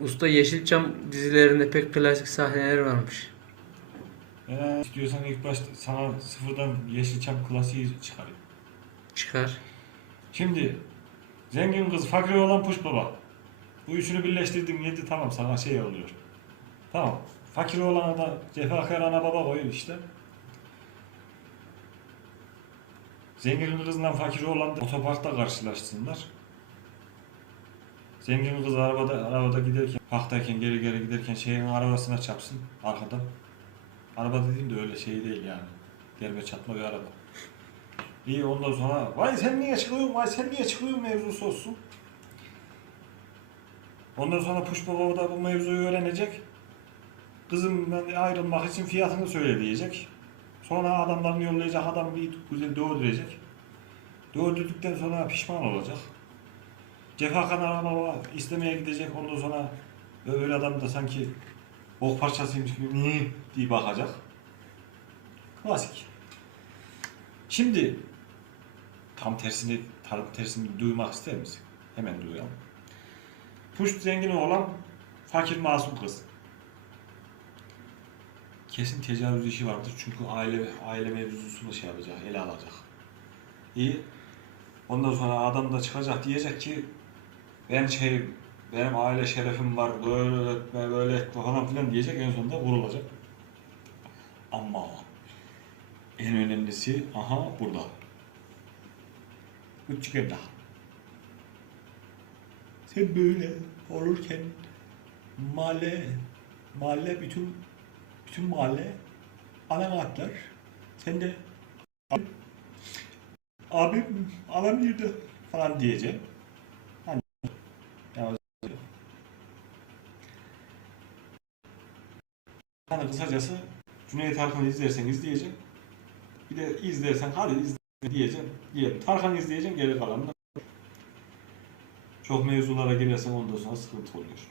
Usta Yeşilçam dizilerinde pek klasik sahneler varmış. Ee, istiyorsan ilk başta sana sıfırdan Yeşilçam klasiği çıkarayım. Çıkar. Şimdi zengin kız fakir olan puş baba. Bu üçünü birleştirdim yedi tamam sana şey oluyor. Tamam. Fakir olana da cefakar ana baba koyun işte. Zengin kızla fakir olan da otoparkta karşılaşsınlar. Zengin kız arabada arabada giderken parktayken geri geri giderken şeyin arabasına çarpsın arkadan. Araba dediğim de öyle şey değil yani. Gelme çatma bir araba. İyi ondan sonra vay sen niye çıkıyorsun vay sen niye çıkıyorsun mevzusu olsun. Ondan sonra Puş Baba da bu mevzuyu öğrenecek. Kızımdan ayrılmak için fiyatını söyle diyecek. Sonra adamlarını yollayacak adam bir güzel doğuracak. Doğurduktan sonra pişman olacak. Cefakan araba istemeye gidecek ondan sonra öbür adam da sanki ok parçasıymış gibi "Hı" diye bakacak. Klasik. Şimdi tam tersini tam tersini duymak ister misin? Hemen duyalım. Puş zengin olan fakir masum kız. Kesin tecavüz işi vardır çünkü aile aile mevzusunu şey yapacak, ele alacak. İyi. Ondan sonra adam da çıkacak diyecek ki ben şey benim aile şerefim var böyle etme böyle etme falan filan diyecek en sonunda vurulacak. Ama en önemlisi aha burada. Küçük evlat. Sen böyle olurken mahalle mahalle bütün bütün mahalle ana atlar. Sen de abi, abim anam nerede falan diyeceksin. Yani kısacası Cüneyt Arkın'ı izlersen izleyeceksin. Bir de izlersen hadi izle diyeceksin. Diyelim. Tarkan izleyeceksin geri kalanını. Çok mevzulara girersen ondan sonra sıkıntı oluyor.